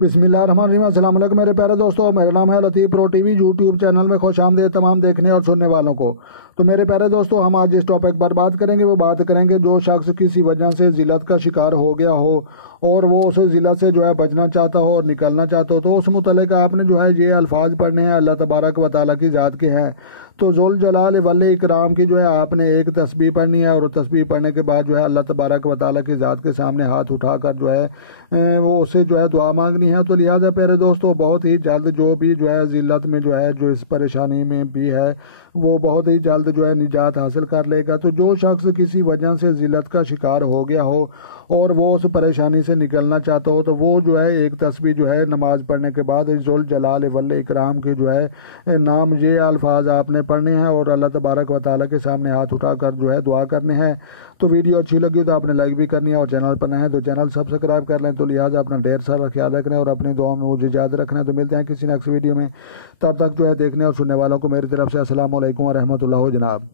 बिस्मिल्लाहिर्रहमानिर्रहीम। अस्सलाम वालेकुम मेरे प्यारे दोस्तों, मेरा नाम है लतीफ़ प्रो टीवी। यूट्यूब चैनल में खुश आमदीद तमाम देखने और सुनने वालों को। तो मेरे प्यारे दोस्तों, हम आज जिस टॉपिक पर बात करेंगे वो बात करेंगे जो शख्स किसी वजह से जिल्लत का शिकार हो गया हो और वो उस जिल्लत से जो है बचना चाहता हो और निकलना चाहता हो, तो उस मुतल्लिक आपने जो है ये अल्फाज पढ़ने हैं, अल्लाह तबारक व तआला की ज़ात के हैं। तो ज़ुल जलाल वल इकराम की जो है आपने एक तस्बीह पढ़नी है और तस्बीह पढ़ने के बाद जो है अल्लाह तबारक व तआला की ज़ात के सामने हाथ उठाकर जो है वो उससे जो है दुआ मांगनी है। तो लिहाजा प्यारे दोस्तों, बहुत ही जल्द जो भी जो है जिल्लत में जो है जो इस परेशानी में भी है वो बहुत ही जल्द जो है निजात हासिल कर लेगा। तो जो शख्स किसी वजह से जिल्लत का शिकार हो गया हो और वो उस परेशानी से निकलना चाहता हो, तो वो जो है एक तस्बीह जो है नमाज पढ़ने के बाद ज़ुल जलाल वल इकराम के जो है नाम ये अल्फाज आपने पढ़ने हैं और अल्लाह तबारक व तआला के सामने हाथ उठाकर जो है दुआ करने हैं। तो वीडियो अच्छी लगी तो आपने लाइक भी करनी है और चैनल पर नए हैं तो चैनल सब्सक्राइब कर लें। तो लिहाजा अपना ढेर सारा ख्याल रखना है और अपनी दुआ में मुझे याद रखना है। तो मिलते हैं किसी नेक्स्ट वीडियो में, तब तक जो है देखने और सुनने वालों को मेरी तरफ से अस्सलाम वालेकुम व रहमतुल्लाह जनाब।